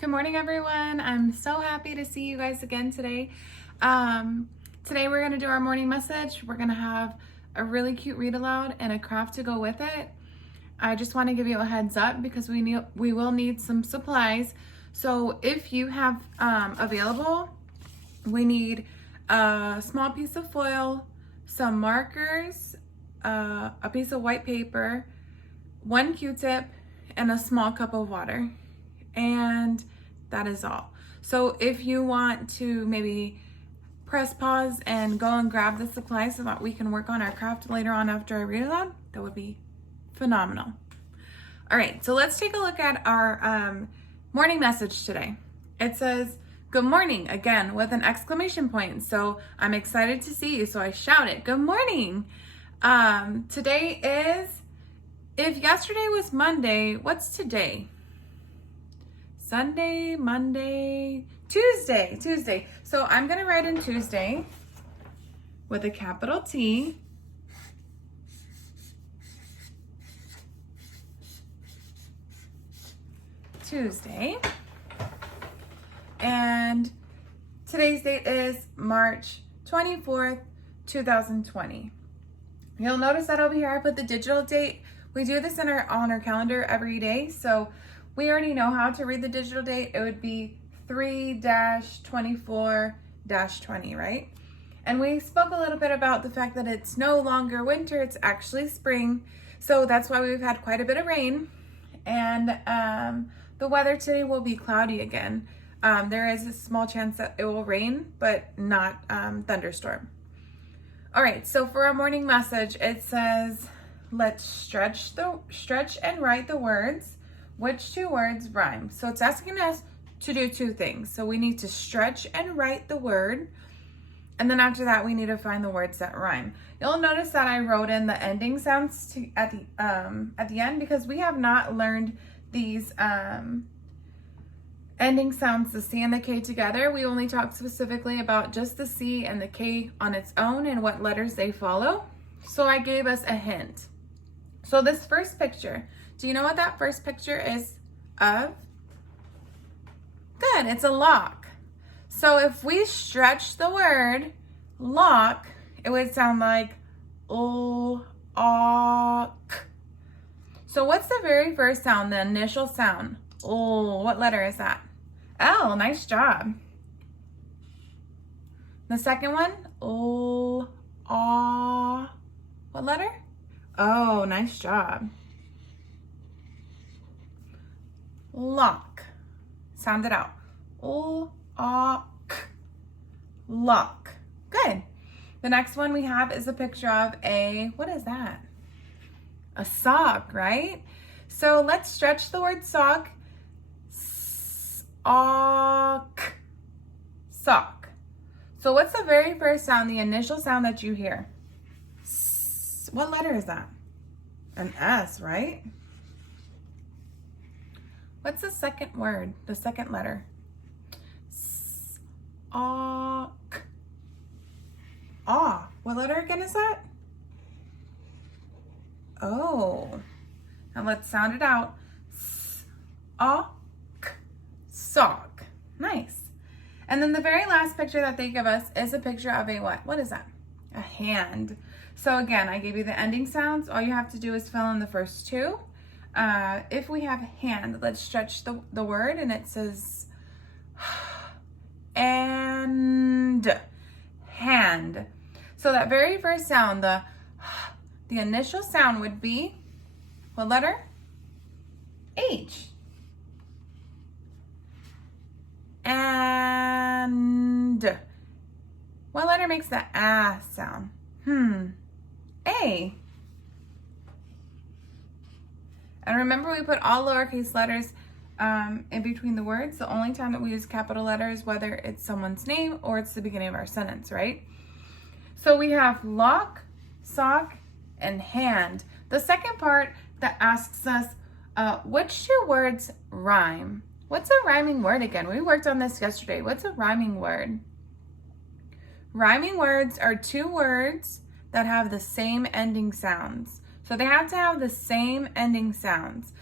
Good morning, everyone. I'm so happy to see you guys again today. Today we're going to do our morning message. We're going to have a really cute read aloud and a craft to go with it. I just want to give you a heads up because we will need some supplies. So if you have available, we need a small piece of foil, some markers, a piece of white paper, one Q-tip, and a small cup of water. And that is all. So if you want to maybe press pause and go and grab the supplies so that we can work on our craft later on after I read aloud, that would be phenomenal. All right, so let's take a look at our morning message today. It says, "Good morning," again with an exclamation point. So I'm excited to see you, so I shout it, "Good morning." Today is, if yesterday was Monday, what's today? Sunday, Monday, Tuesday. So I'm going to write in Tuesday with a capital T. Tuesday. And today's date is March 24th, 2020. You'll notice that over here I put the digital date. We do this on our calendar every day, so we already know how to read the digital date. It would be 3-24-20, right? And we spoke a little bit about the fact that it's no longer winter, it's actually spring. So that's why we've had quite a bit of rain. And the weather today will be cloudy again. There is a small chance that it will rain, but not thunderstorm. All right, so for our morning message, it says, let's stretch and write the words. Which two words rhyme? So it's asking us to do two things. So we need to stretch and write the word. And then after that, we need to find the words that rhyme. You'll notice that I wrote in the ending sounds at the end because we have not learned these ending sounds, the C and the K together. We only talk specifically about just the C and the K on its own and what letters they follow. So I gave us a hint. So this first picture, do you know what that first picture is of? Good, it's a lock. So if we stretch the word lock, it would sound like lock. So what's the very first sound, the initial sound? Oh, what letter is that? L, nice job. The second one, what letter? Oh, nice job. Lock. Sound it out. Lock. Good. The next one we have is a picture of what is that? A sock, right? So let's stretch the word sock. Sock. So what's the very first sound, the initial sound that you hear? What letter is that? An S, right? What's the second word, the second letter? Sock. What letter again is that? Oh. Now let's sound it out. Sock. Nice. And then the very last picture that they give us is a picture of a what? What is that? A hand. So again, I gave you the ending sounds. All you have to do is fill in the first two. If we have hand, let's stretch the word, and it says and hand. So that very first sound, the initial sound would be what letter? H. And what letter makes the sound? A. And remember, we put all lowercase letters in between the words. The only time that we use capital letters, whether it's someone's name or it's the beginning of our sentence, right? So we have lock, sock, and hand. The second part that asks us, which two words rhyme? What's a rhyming word again? We worked on this yesterday. What's a rhyming word? Rhyming words are two words that have the same ending sounds. So they have to have the same ending sounds.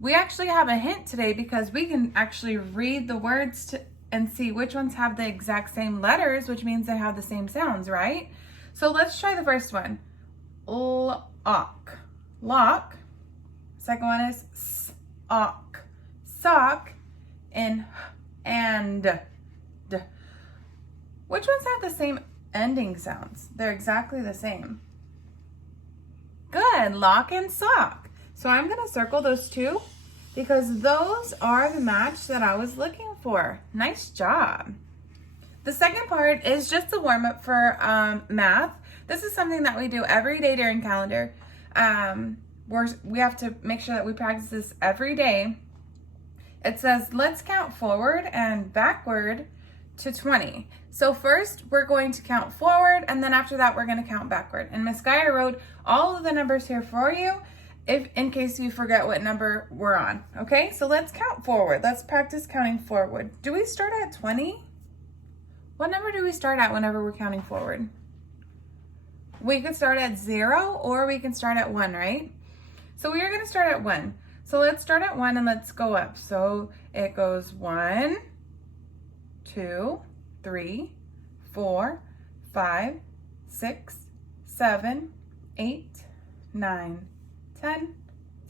We actually have a hint today because we can actually read the words and see which ones have the exact same letters, which means they have the same sounds, right? So let's try the first one. Lock. Lock. Second one is sock. Sock. And d. Which ones have the same ending sounds? They're exactly the same. Good, lock and sock. So I'm gonna circle those two because those are the match that I was looking for. Nice job. The second part is just the warm-up for math. This is something that we do every day during calendar. We have to make sure that we practice this every day. It says, let's count forward and backward to 20. So first we're going to count forward, and then after that we're going to count backward. And Miss Gaia wrote all of the numbers here for you in case you forget what number we're on. Okay, so let's count forward. Let's practice counting forward. Do we start at 20? What number do we start at whenever we're counting forward? We could start at 0 or we can start at 1, right? So we are going to start at 1. So let's start at 1 and let's go up. So it goes 1, 2, 3, 4, 5, 6, 7, 8, 9, 10.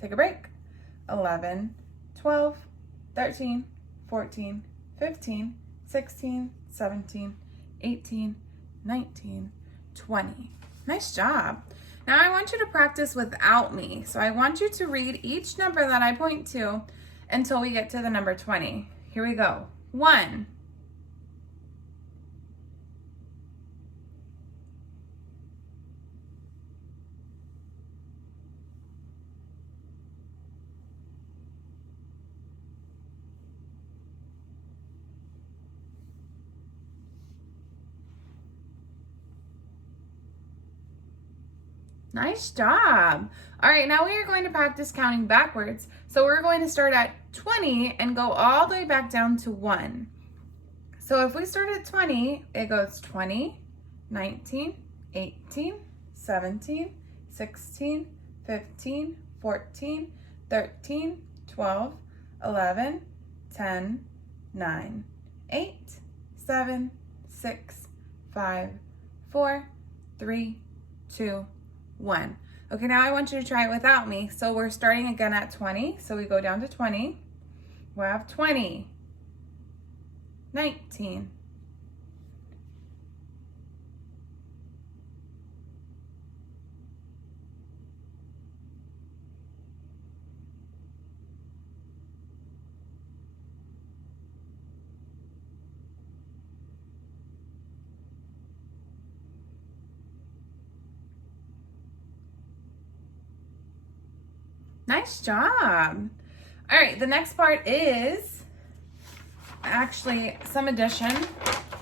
Take a break. 11, 12, 13, 14, 15, 16, 17, 18, 19, 20. Nice job. Now I want you to practice without me. So I want you to read each number that I point to until we get to the number 20. Here we go. 1. Nice job. All right, now we are going to practice counting backwards. So we're going to start at 20 and go all the way back down to 1. So if we start at 20, it goes 20, 19, 18, 17, 16, 15, 14, 13, 12, 11, 10, 9, 8, 7, 6, 5, 4, 3, 2, 1. Okay, now I want you to try it without me. So we're starting again at 20. So we go down to 20. We'll have 20, 19, 'Nice job. All right, the next part is actually some addition.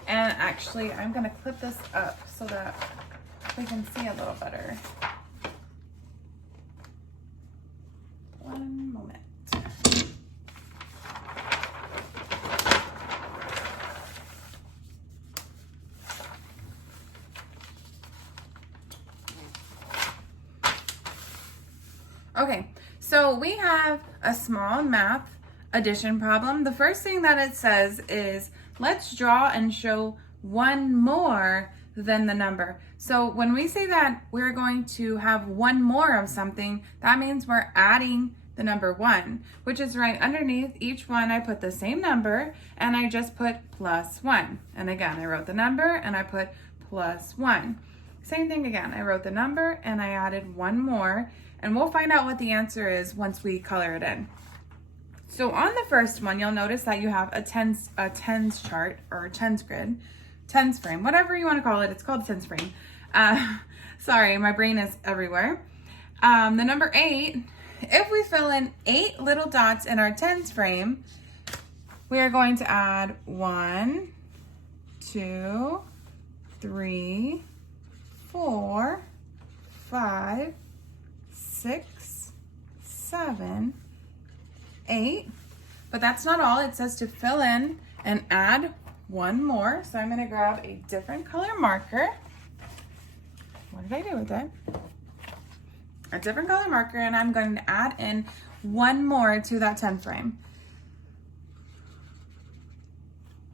And actually, I'm gonna clip this up so that we can see a little better. One moment. Okay, so we have a small math addition problem. The first thing that it says is, let's draw and show one more than the number. So when we say that we're going to have one more of something, that means we're adding the number 1, which is right underneath each one. I put the same number and I just put +1. And again, I wrote the number and I put +1. Same thing again, I wrote the number and I added one more, and we'll find out what the answer is once we color it in. So on the first one, you'll notice that you have a tens chart or tens grid, tens frame, whatever you want to call it. It's called tens frame. Sorry, my brain is everywhere. The number 8, if we fill in 8 little dots in our tens frame, we are going to add 1, 2, 3, 4, 5, 6, 7, 8. But that's not all. It says to fill in and add one more. So I'm going to grab a different color marker. What did I do with it? A different color marker, and I'm going to add in one more to that 10 frame.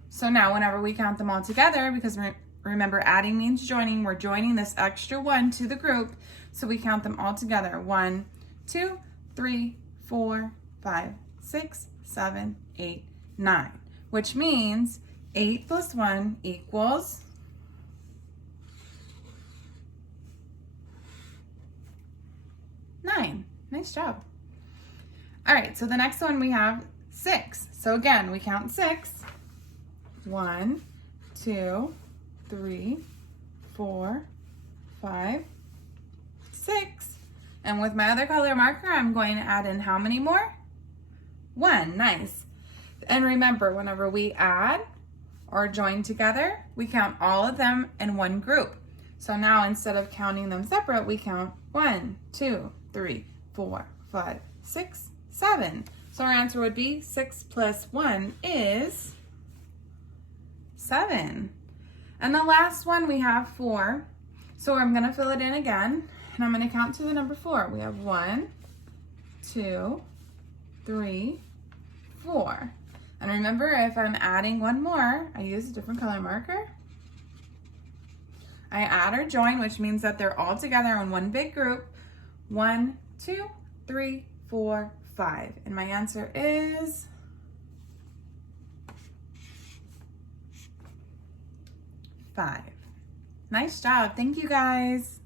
So now whenever we count them all together, because remember adding means joining, we're joining this extra 1 to the group. So we count them all together. 1, 2, 3, 4, 5, 6, 7, 8, 9, which means 8 plus 1 equals 9. Nice job. All right, so the next one we have 6. So again, we count 6. 1, 2, 3, 4, 5, 6. And with my other color marker, I'm going to add in how many more? 1. Nice. And remember, whenever we add or join together, we count all of them in one group. So now instead of counting them separate, we count 1, 2, 3, 4, 5, 6, 7. So our answer would be 6 plus 1 is 7. And the last one we have 4. So I'm going to fill it in again, and I'm going to count to the number 4. We have 1, 2, 3, 4. And remember, if I'm adding one more, I use a different color marker. I add or join, which means that they're all together in one big group. 1, 2, 3, 4, 5. And my answer is 5. Nice job. Thank you guys.